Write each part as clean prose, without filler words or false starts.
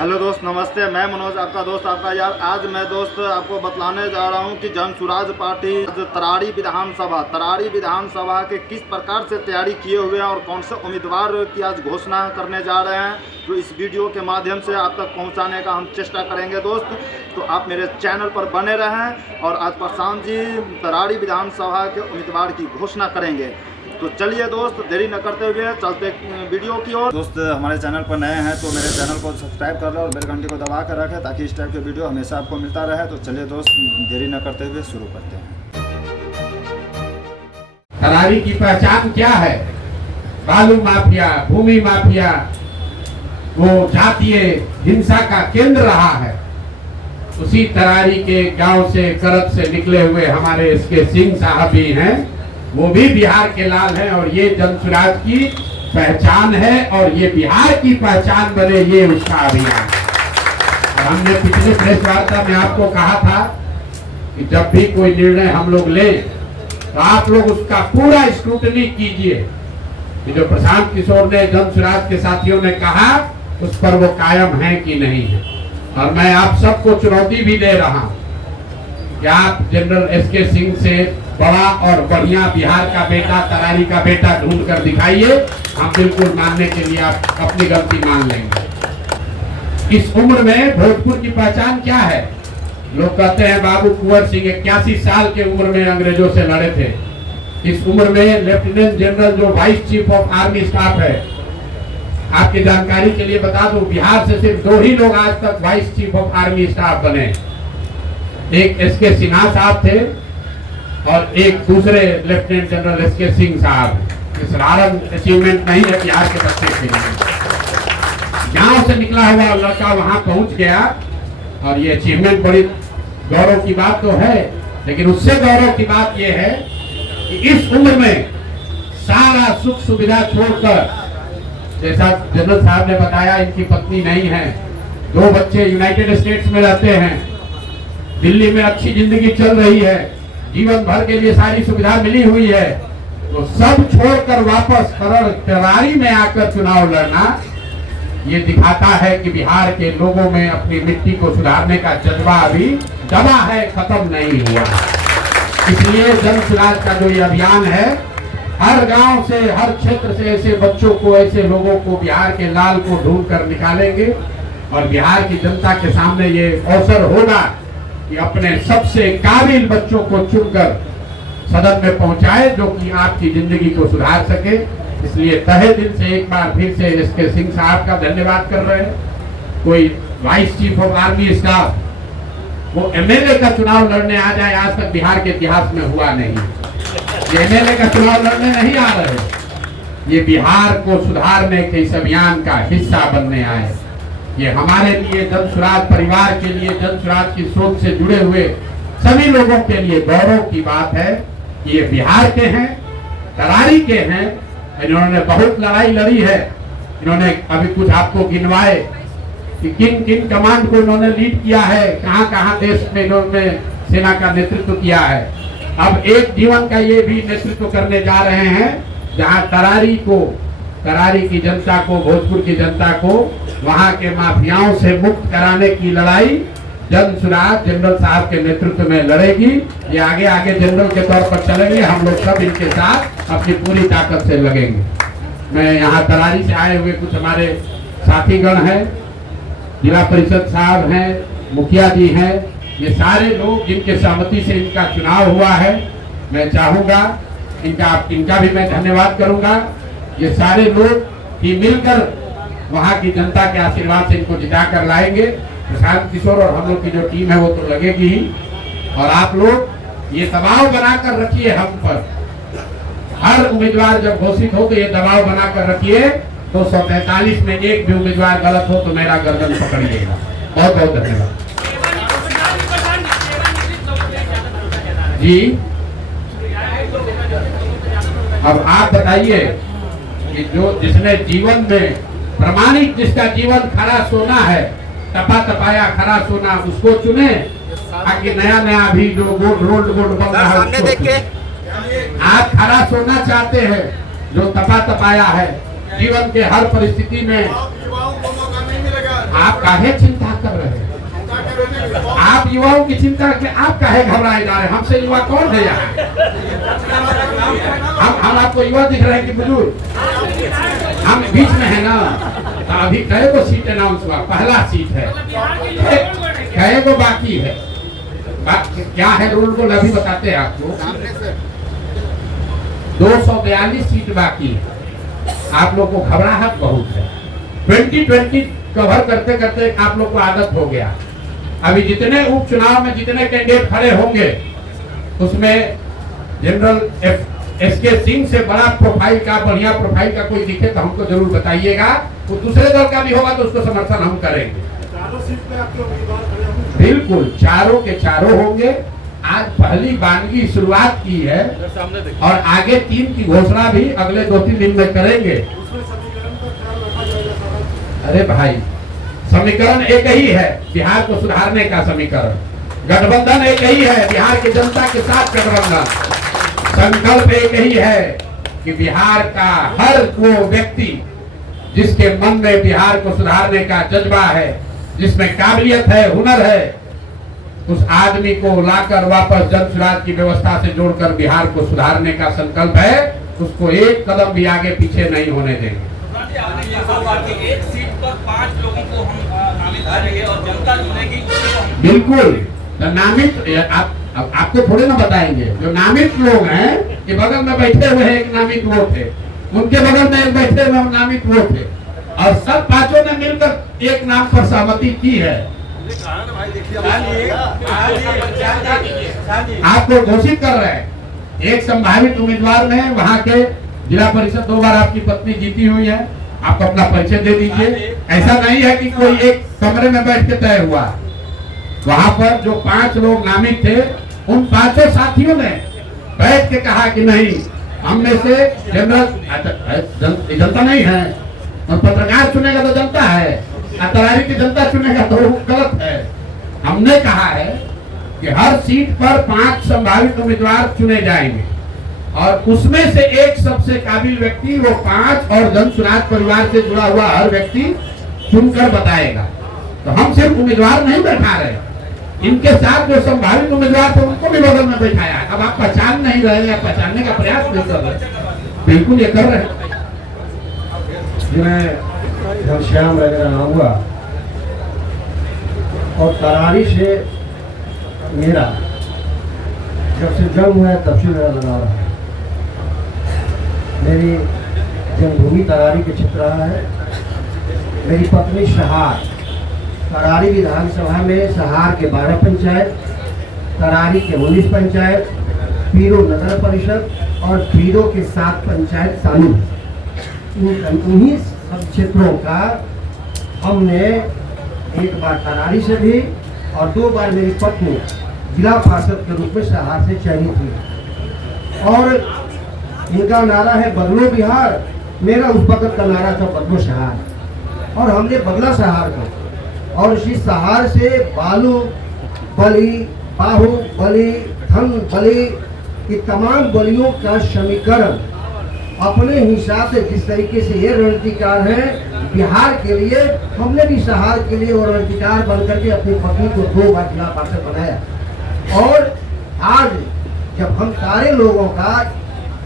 Hello दोस्त, नमस्ते। मैं मनोज, आपका दोस्त, आपका यार। आज मैं दोस्त आपको बतलाने जा रहा हूं कि जन सुराज पार्टी तरारी विधानसभा के किस प्रकार से तैयारी किए हुए हैं और कौन से उम्मीदवार की आज घोषणा करने जा रहे हैं, तो इस वीडियो के माध्यम से आप तक पहुंचाने का हम चेष्टा करेंगे दोस्त। तो आप मेरे चैनल पर बने रहें और आज प्रशांत जी तरारी विधानसभा के उम्मीदवार की घोषणा करेंगे। तो चलिए दोस्त, देरी न करते हुए चलते वीडियो की ओर। दोस्त हमारे चैनल पर नए हैं तो मेरे चैनल को सब्सक्राइब कर लो और बेल घंटी को दबा कर रखें ताकि इस टाइप के वीडियो हमेशा आपको मिलता रहे। तो चलिए दोस्त, देरी न करते हुए शुरू करते हैं। तरारी की पहचान क्या है? बालू माफिया, भूमि माफिया, वो जातीय हिंसा का केंद्र रहा है। उसी तरारी के गांव से, करत से निकले हुए हमारे इसके सिंह साहब भी हैं, वो भी बिहार के लाल हैं और ये जन सुराज की पहचान है और ये बिहार की पहचान बने, ये उसका अभियान। और हमने पिछले प्रेस वार्ता में आपको कहा था कि जब भी कोई निर्णय हम लोग लें तो आप लोग उसका पूरा स्क्रूटनी कीजिए कि जो प्रशांत किशोर ने, जन सुराज के साथियों ने कहा, उस पर वो कायम है कि नहीं है। और मैं आप सबको चुनौती भी दे रहा हूं कि आप जनरल एसके सिंह से बड़ा और बढ़िया बिहार का बेटा, तरारी का बेटा ढूंढ कर दिखाइए। हम बिल्कुल मानने के लिए आप अपनी गलती मान लेंगे। इस उम्र में भोजपुर की पहचान क्या है? लोग कहते हैं बाबू कुंवर सिंह 81 साल के उम्र में अंग्रेजों से लड़े थे। इस उम्र में लेफ्टिनेंट जनरल जो vice chief of army staff है, आपकी जानकारी के लिए बता दूं, बिहार से सिर्फ 2 ही लोग आज तक vice chief of army staff बने। एक एसके सिन्हा साहब थे और एक दूसरे लेफ्टिनेंट जनरल एसके सिंह साहब। साधारण अचीवमेंट नहीं है बिहार के बच्चे के लिए। गांव से निकला हुआ लड़का वहां पहुंच गया और ये अचीवमेंट बड़ी गौरव की बात तो है, लेकिन उससे गौरव की बात यह है कि इस उम्र में सारा सुख सुविधा छोड़कर, जैसा जनरल साहब ने बताया, इनकी पत्नी नहीं है, 2 बच्चे यूनाइटेड स्टेट्स में रहते हैं, दिल्ली में अच्छी जिंदगी चल रही है, जीवन भर के लिए सारी सुविधा मिली हुई है, तो सब छोड़कर वापस तरारी में आकर चुनाव लड़ना, ये दिखाता है कि बिहार के लोगों में अपनी मिट्टी को सुधारने का जज्बा अभी दबा है, खत्म नहीं हुआ। इसलिए जन सुराज का जो ये अभियान है, हर गांव से, हर क्षेत्र से ऐसे बच्चों को, ऐसे लोगों को, बिहार के लाल को ढूंढ कर निकालेंगे और बिहार की जनता के सामने ये अवसर होगा कि अपने सबसे काबिल बच्चों को चुनकर सदन में पहुंचाए जो कि आपकी जिंदगी को सुधार सके। इसलिए तहे दिल से एक बार फिर से एसके सिंह साहब का धन्यवाद कर रहे हैं। कोई vice chief of army staff वो एमएलए का चुनाव लड़ने आ जाए, आज तक बिहार के इतिहास में हुआ नहीं। ये एमएलए का चुनाव लड़ने नहीं आ रहे, ये बिहार को सुधारने के इस अभियान का हिस्सा बनने आए। ये हमारे लिए, जन सुराज परिवार के लिए, जन सुराज की सोच से जुड़े हुए सभी लोगों के लिए गौरव की बात है कि ये बिहार के हैं, तरारी के हैं। इन्होंने बहुत लड़ाई लड़ी है। इन्होंने अभी कुछ आपको गिनवाए कि किन किन कमांड को इन्होंने लीड किया है, कहां कहां देश में इन्होंने सेना का नेतृत्व किया है। अब एक जीवन का ये भी नेतृत्व करने जा रहे हैं जहां तरारी की जनता को, भोजपुर की जनता को वहां के माफियाओं से मुक्त कराने की लड़ाई जन सुराज जनरल साहब के नेतृत्व में लड़ेगी। ये आगे आगे जनरल के तौर पर चलेंगे, हम लोग सब इनके साथ अपनी पूरी ताकत से लगेंगे। मैं यहाँ तरारी से आए हुए कुछ हमारे साथीगण हैं, जिला परिषद साहब हैं, मुखिया जी हैं, ये सारे लोग जिनके सहमति से इनका चुनाव हुआ है, मैं चाहूँगा इनका भी मैं धन्यवाद करूँगा। ये सारे लोग ही मिलकर वहाँ की जनता के आशीर्वाद से इनको जिता कर लाएंगे। प्रशांत किशोर और हम लोग की जो टीम है वो तो लगेगी ही, और आप लोग ये दबाव बनाकर रखिए हम पर। हर उम्मीदवार जब घोषित हो तो ये दबाव बनाकर रखिए, 243 में एक भी उम्मीदवार गलत हो तो मेरा गर्दन पकड़िएगा। बहुत बहुत धन्यवाद जी। अब आप बताइए कि जो जिसने जीवन में प्रमाणिक, जिसका जीवन खरा सोना है, तपा तपाया खरा सोना, उसको चुने, ताकि नया नया भी जो रोड बन रहा है उसको चुने। आप खरा सोना चाहते हैं जो तपा तपाया है, जीवन के हर परिस्थिति में आप काहे चिंता कर रहे हैं? आप युवाओं की चिंता के आप काहे घबराए जा रहे हैं? हमसे युवा कौन है यहाँ? हम आपको युवा दिख रहे हैं कि बुजुर्ग? हम बीच में है ना। तो अभी कई को सीट अनाउंस हुआ, पहला सीट है, कई को बाकी है। क्या है रूल को अभी बताते हैं आपको। 242 सीट बाकी है। आप लोग को घबराहट बहुत है। 2020 कवर करते करते आप लोग को आदत हो गया। अभी जितने उपचुनाव में जितने कैंडिडेट खड़े होंगे उसमें जनरल एसके सिंह से बड़ा प्रोफाइल का, बढ़िया प्रोफाइल का कोई दिखे तो हमको जरूर बताइएगा। वो दूसरे दल का भी होगा तो उसको समर्थन हम करेंगे। चारों सीट पे आपके उम्मीदवार खड़े होंगे? बिल्कुल, चारों के चारों होंगे। आज पहली बानगी शुरुआत की है और आगे 3 की घोषणा भी अगले 2-3 दिन में करेंगे। उसमें समीकरण का ख्याल रखा जाएगा सारा? अरे भाई, समीकरण एक ही है, बिहार को सुधारने का समीकरण। गठबंधन एक ही है, बिहार की जनता के साथ गठबंधन। संकल्प एक ही है कि बिहार का हर वो व्यक्ति जिसके मन में बिहार को सुधारने का जज्बा है, जिसमें काबिलियत है, हुनर है, उस आदमी को लाकर वापस जन सुराज की व्यवस्था से जोड़कर बिहार को सुधारने का संकल्प है। उसको एक कदम भी आगे पीछे नहीं होने देंगे। एक सीट पर 5 लोगों को हम नामित करेंगे और जनता चुनेगी। बिल्कुल, तो नामित आपको थोड़े ना बताएंगे। जो नामित लोग हैं कि बगल में बैठे हुए हैं, एक नामित वो थे, उनके बगल में एक बैठे हुए नामित वो थे, और सब 5 ने मिलकर एक नाम पर सहमति की है। आपको घोषित कर रहे हैं। एक संभावित उम्मीदवार में वहां के जिला परिषद 2 बार आपकी पत्नी जीती हुई है। आप अपना परिचय दे दीजिए। ऐसा नहीं है कि कोई एक कमरे में बैठ के तय हुआ। वहां पर जो 5 लोग नामित थे, उन 5 साथियों ने बैठ के कहा कि नहीं, हम में से जनरल जनता नहीं है, और पत्रकार चुनेगा तो जनता है, तरारी की जनता चुनेगा तो गलत है। हमने कहा है कि हर सीट पर 5 संभावित उम्मीदवार चुने जाएंगे और उसमें से एक सबसे काबिल व्यक्ति, वो 5 और जन सुराज परिवार से जुड़ा हुआ हर व्यक्ति चुनकर बताएगा। तो हम सिर्फ उम्मीदवार नहीं बैठा रहे, इनके साथ जो संभावित उम्मीदवार थे उनको भी बगल में बैठाया। अब आप पहचान नहीं रहे या पहचानने का प्रयास नहीं कर रहे, बिल्कुल ये कर रहे हैं। घनश्याम वगैरह नाम हुआ और तरारी से मेरा जब से जन्म हुआ है तब से मेरा लगाव रहा है। मेरी जन्मभूमि तरारी के क्षेत्र रहा है। मेरी पत्नी सहार, तरारी विधानसभा में सहार के 12 पंचायत, तरारी के 19 पंचायत, पीरो नगर परिषद और पीरो के 7 पंचायत शामिल। उन्हीं सब क्षेत्रों का हमने एक बार तरारी से भी और 2 बार मेरी पत्नी जिला पार्षद के रूप में सहार से चयनित हुई। और इनका नारा है बदलो बिहार, मेरा उस वक्त का नारा था बदलो सहार। और हमने बदला सहार को, और इसी सहार से बालू बलि, बाहु बलि, धन बलि की तमाम बलियों का समीकरण अपने हिसाब से जिस तरीके से ये रणनीतिकार है बिहार के लिए, हमने भी सहार के लिए वो रणनीतिकार बन करके अपनी पत्नी को 2 बार जिला पार्षद बनाया। और आज जब हम सारे लोगों का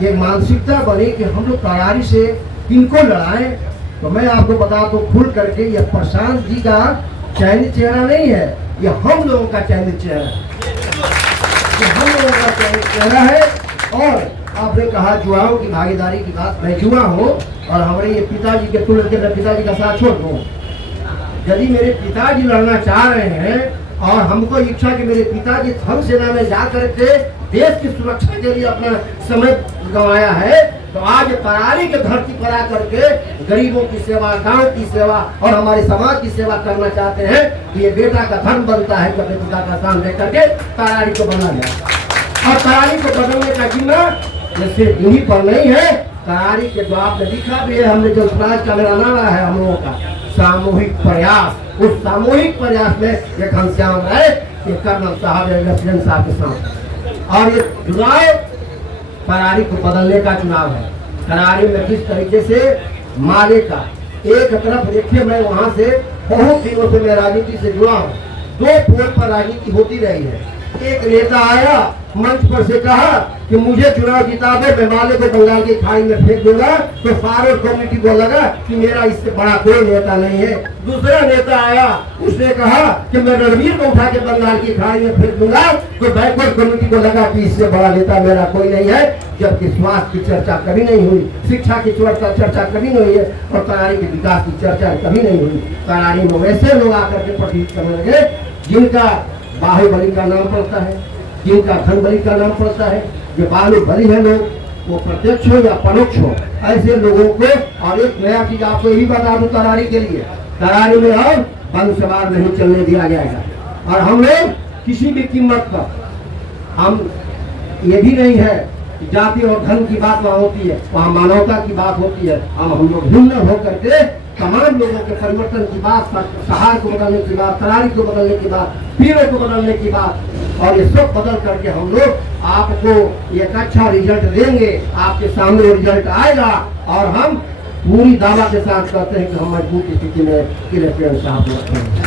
ये मानसिकता बनी कि हम लोग तरारी से किनको लड़ाएं, तो मैं आपको बता दूं खुल करके, ये प्रशांत जी का चयनित चेहरा नहीं है, ये हम लोगों का चयनित चेहरा है, ये हम लोगों का चयनित चेहरा है। और आपने कहा जुआओं की भागीदारी की बात, मैं जुआ हूँ और हमारे ये पिताजी के तुल्य के, मैं पिताजी का साथ छोड़ दूँ। यदि मेरे पिताजी लड़ना चाह रहे हैं और हमको इच्छा कि मेरे पिताजी थल सेना में जा करके देश की सुरक्षा के लिए अपना समय गंवाया है, तो आज तरारी के धरती पर आकर के गरीबों की सेवा, गांव की सेवा और हमारे समाज की सेवा करना चाहते हैं, कि ये बेटा का धर्म बनता है कि अपने पिता का स्थान दे करके तरारी को बना लिया। और तरारी को बदलने का जिम्मा ये सिर्फ इन्हीं पर नहीं है, तरारी के जो आपने लिखा भी है, हमने जो समाज का मेरा नारा है हम लोगों का सामूहिक प्रयास, उस सामूहिक प्रयास में ये घनश्याम राय, ये कर्नल साहब, लेफ्टिनेंट साहब के साथ। और ये चुनाव तरारी को बदलने का चुनाव है। तरारी में किस तरीके से माले का एक तरफ देखिए, मैं वहां से बहुत दिनों से मैं राजनीति से जुड़ा हूँ। दो पोल पर राजनीति होती रही है। एक नेता आया मंच पर से कहा कि मुझे चुनाव जिता दो, मैं माले को बंगाल की खाड़ी में फेंक दूंगा, तो फॉरवर्ड कम्युनिटी को लगा कि मेरा इससे बड़ा कोई नेता नहीं है। दूसरा नेता आया, उसने कहा कि मैं रणवीर को उठा के बंगाल की खाड़ी में फेंक दूंगा, तो बैकवर्ड कम्युनिटी को लगा कि इससे बड़ा नेता मेरा कोई नहीं है। जबकि स्वास्थ्य की चर्चा कभी नहीं हुई, शिक्षा की चर्चा कभी नहीं हुई है, और तरारी के विकास की चर्चा कभी नहीं हुई। तरारी में वैसे लोग आकर के प्रतीत करने लगे जिनका बाहुबली का नाम पड़ता है, जिनका धनबली का नाम पड़ता है। जो बाहुबली है लोग, वो प्रत्यक्ष हो या परोक्ष हो, ऐसे लोगों को। और एक नया चीज आपको यही बता दूं तरारी के लिए, तरारी में अब बंद सवार नहीं चलने दिया जाएगा। और हम लोग किसी भी कीमत पर, हम ये भी नहीं है कि जाति और धन की बात वहाँ होती है, वहाँ मानवता की बात होती है। हम लोग भिन्न होकर के तमाम लोगों के परिवर्तन की बात, सहार को बदलने की बात, तरारी को बदलने की बात, पीरों को बदलने की बात, और ये सब बदल करके हम लोग आपको एक अच्छा रिजल्ट देंगे। आपके सामने रिजल्ट आएगा और हम पूरी दावा के साथ कहते हैं कि हम मजबूत स्थिति में इलेक्शन साहब रखेंगे।